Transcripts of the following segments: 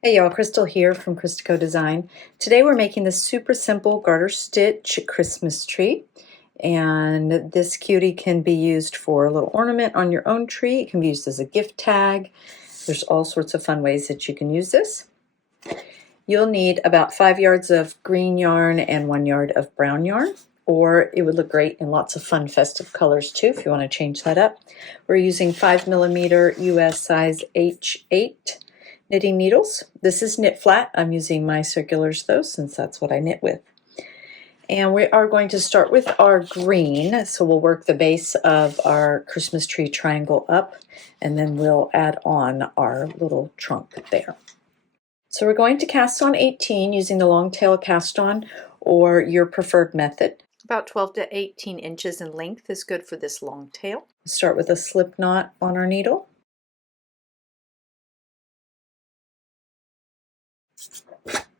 Hey y'all, Crystal here from ChristaCoDesign. Today we're making this super simple garter stitch Christmas tree. And this cutie can be used for a little ornament on your own tree. It can be used as a gift tag. There's all sorts of fun ways that you can use this. You'll need about 5 yards of green yarn and 1 yard of brown yarn, or it would look great in lots of fun festive colors too if you want to change that up. We're using 5mm US size H8 knitting needles. This is knit flat. I'm using my circulars though, since that's what I knit with. And we are going to start with our green. So we'll work the base of our Christmas tree triangle up, and then we'll add on our little trunk there. So we're going to cast on 18 using the long tail cast on or your preferred method. About 12 to 18 inches in length is good for this long tail. Start with a slip knot on our needle.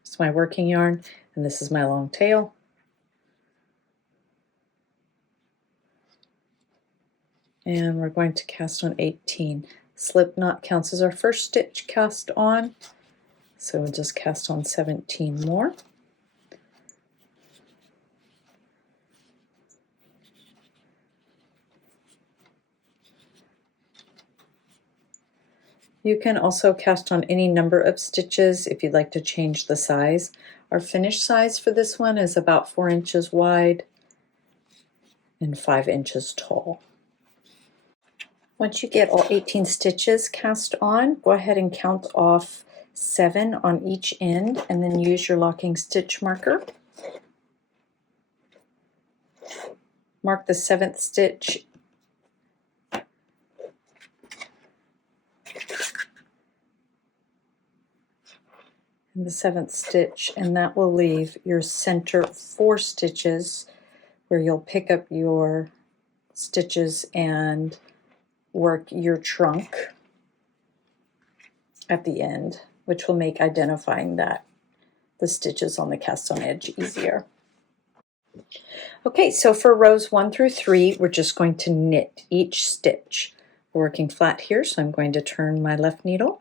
It's my working yarn, and this is my long tail. And we're going to cast on 18. Slip knot counts as our first stitch cast on, so we'll just cast on 17 more. You can also cast on any number of stitches if you'd like to change the size. Our finished size for this one is about 4 inches wide and 5 inches tall. Once you get all 18 stitches cast on, go ahead and count off 7 on each end and then use your locking stitch marker. Mark the 7th stitch and the 7th stitch, and that will leave your center 4 stitches where you'll pick up your stitches and work your trunk at the end, which will make identifying the stitches on the cast on edge easier. Okay, so for rows 1 through 3, we're just going to knit each stitch. We're working flat here, so I'm going to turn my left needle.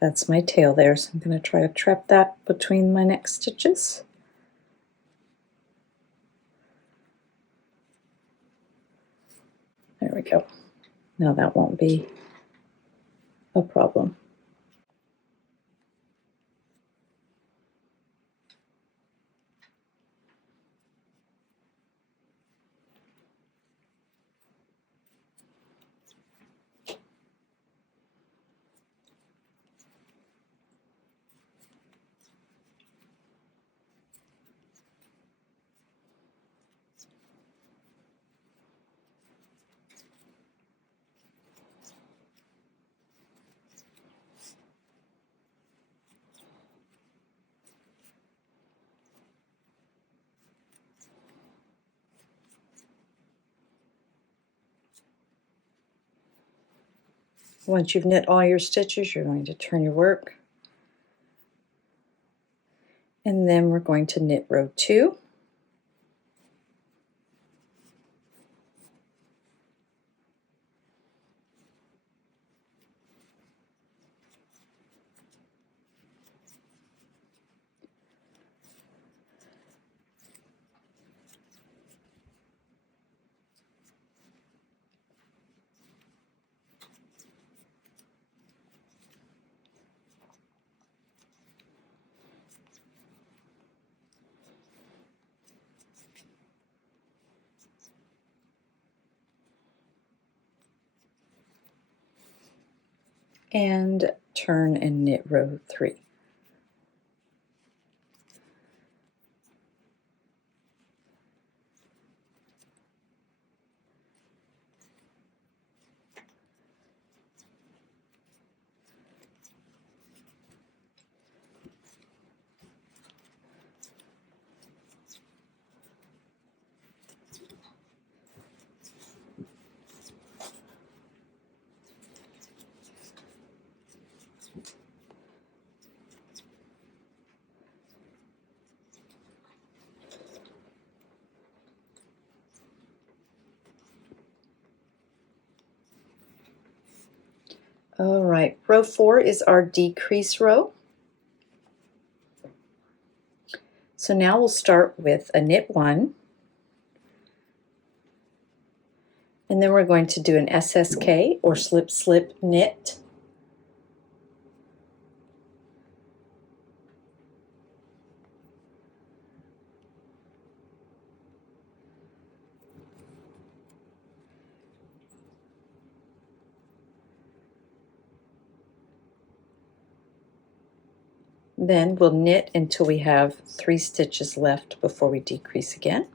That's my tail there, so I'm going to try to trap that between my next stitches. There we go. Now that won't be a problem. Once you've knit all your stitches, you're going to turn your work. And then we're going to knit row 2. And turn and knit row 3. All right, row 4 is our decrease row. So now we'll start with a knit 1, and then we're going to do an SSK or slip slip knit. Then we'll knit until we have 3 stitches left before we decrease again.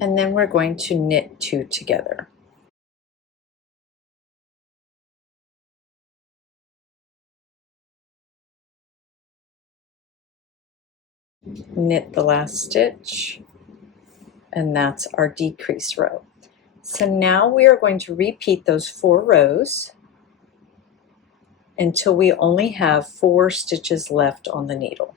And then we're going to knit 2 together. Knit the last stitch, and that's our decrease row. So now we are going to repeat those 4 rows until we only have 4 stitches left on the needle.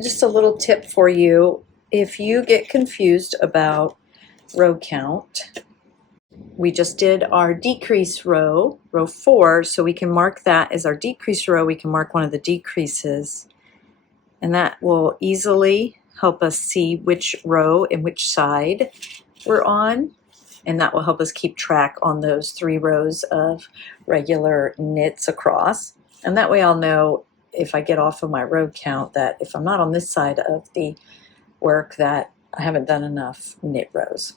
Just a little tip for you, if you get confused about row count, we just did our decrease row, row 4, so we can mark that as our decrease row. We can mark one of the decreases, and that will easily help us see which row and which side we're on, and that will help us keep track on those 3 rows of regular knits across. And that way I'll know if I get off of my row count that if I'm not on this side of the work that I haven't done enough knit rows.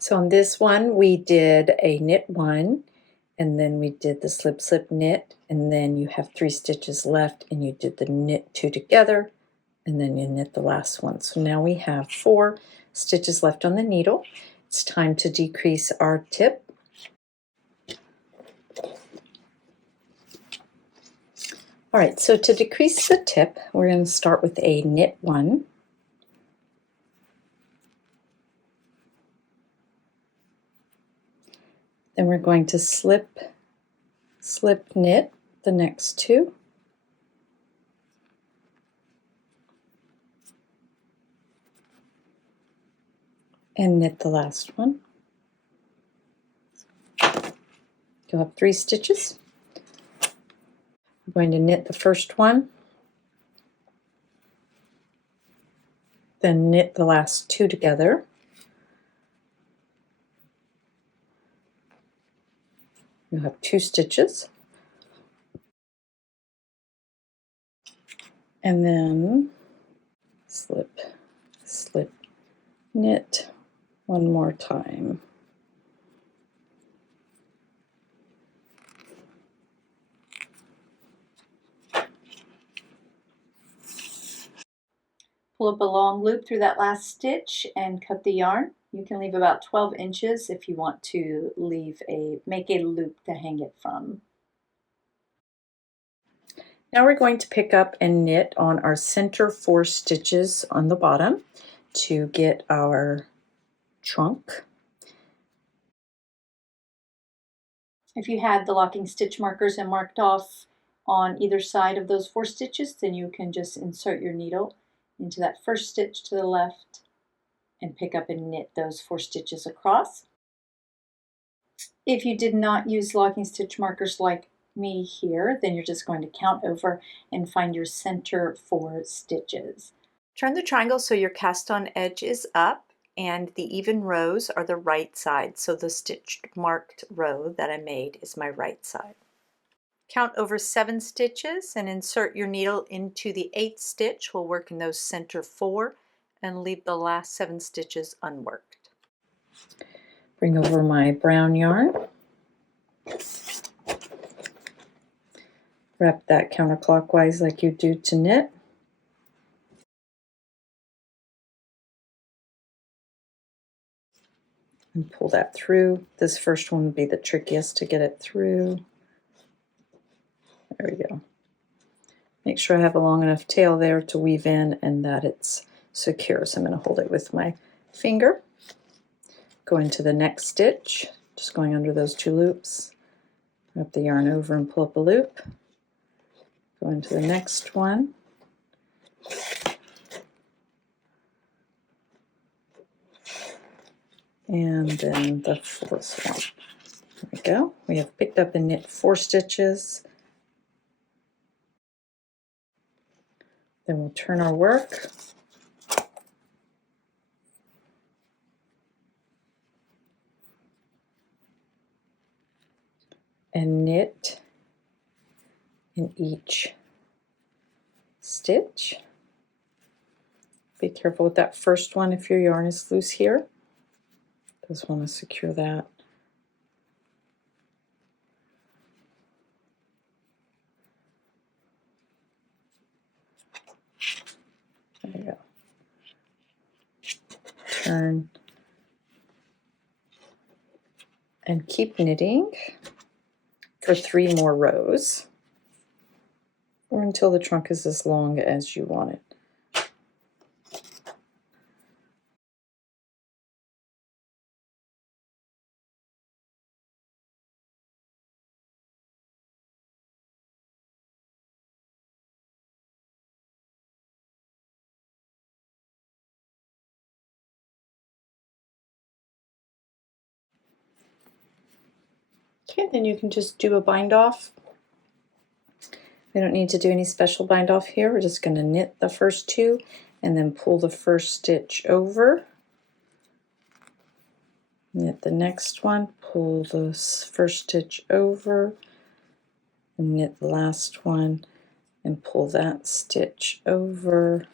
So on this one we did a knit 1, and then we did the slip slip knit, and then you have 3 stitches left and you did the knit 2 together, and then you knit the last one. So now we have 4 stitches left on the needle. It's time to decrease our tip. All right, so to decrease the tip, we're going to start with a knit 1. Then we're going to slip, slip knit the next 2. And knit the last one. You'll have 3 stitches. I'm going to knit the first one, then knit the last 2 together. You'll have 2 stitches. And then slip, slip, knit one more time. Pull up a long loop through that last stitch and cut the yarn. You can leave about 12 inches if you want to make a loop to hang it from. Now we're going to pick up and knit on our center 4 stitches on the bottom to get our trunk. If you had the locking stitch markers and marked off on either side of those 4 stitches, then you can just insert your needle into that first stitch to the left and pick up and knit those 4 stitches across. If you did not use locking stitch markers like me here, then you're just going to count over and find your center 4 stitches. Turn the triangle so your cast on edge is up and the even rows are the right side. So the stitched marked row that I made is my right side. Count over 7 stitches and insert your needle into the 8th stitch. We'll work in those center 4 and leave the last 7 stitches unworked. Bring over my brown yarn. Wrap that counterclockwise like you do to knit. And pull that through. This first one would be the trickiest to get it through. There we go. Make make sure I have a long enough tail there to weave in and that it's secure. So I'm going to hold it with my finger. Go into the next stitch, just going under those 2 loops. Wrap the yarn over and pull up a loop. Go into the next one. And then the 4th one. There we go. We have picked up and knit 4 stitches. Then we'll turn our work. And knit in each stitch. Be careful with that first one if your yarn is loose here. Just want to secure that. There you go. Turn and keep knitting for 3 more rows, or until the trunk is as long as you want it. Okay, then you can just do a bind off. We don't need to do any special bind off here. We're just going to knit the first 2 and then pull the first stitch over. Knit the next one, pull the first stitch over, and knit the last one and pull that stitch over.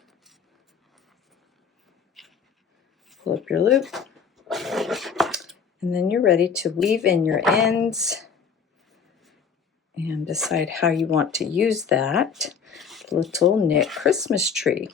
Pull up your loop. And then you're ready to weave in your ends and decide how you want to use that little knit Christmas tree.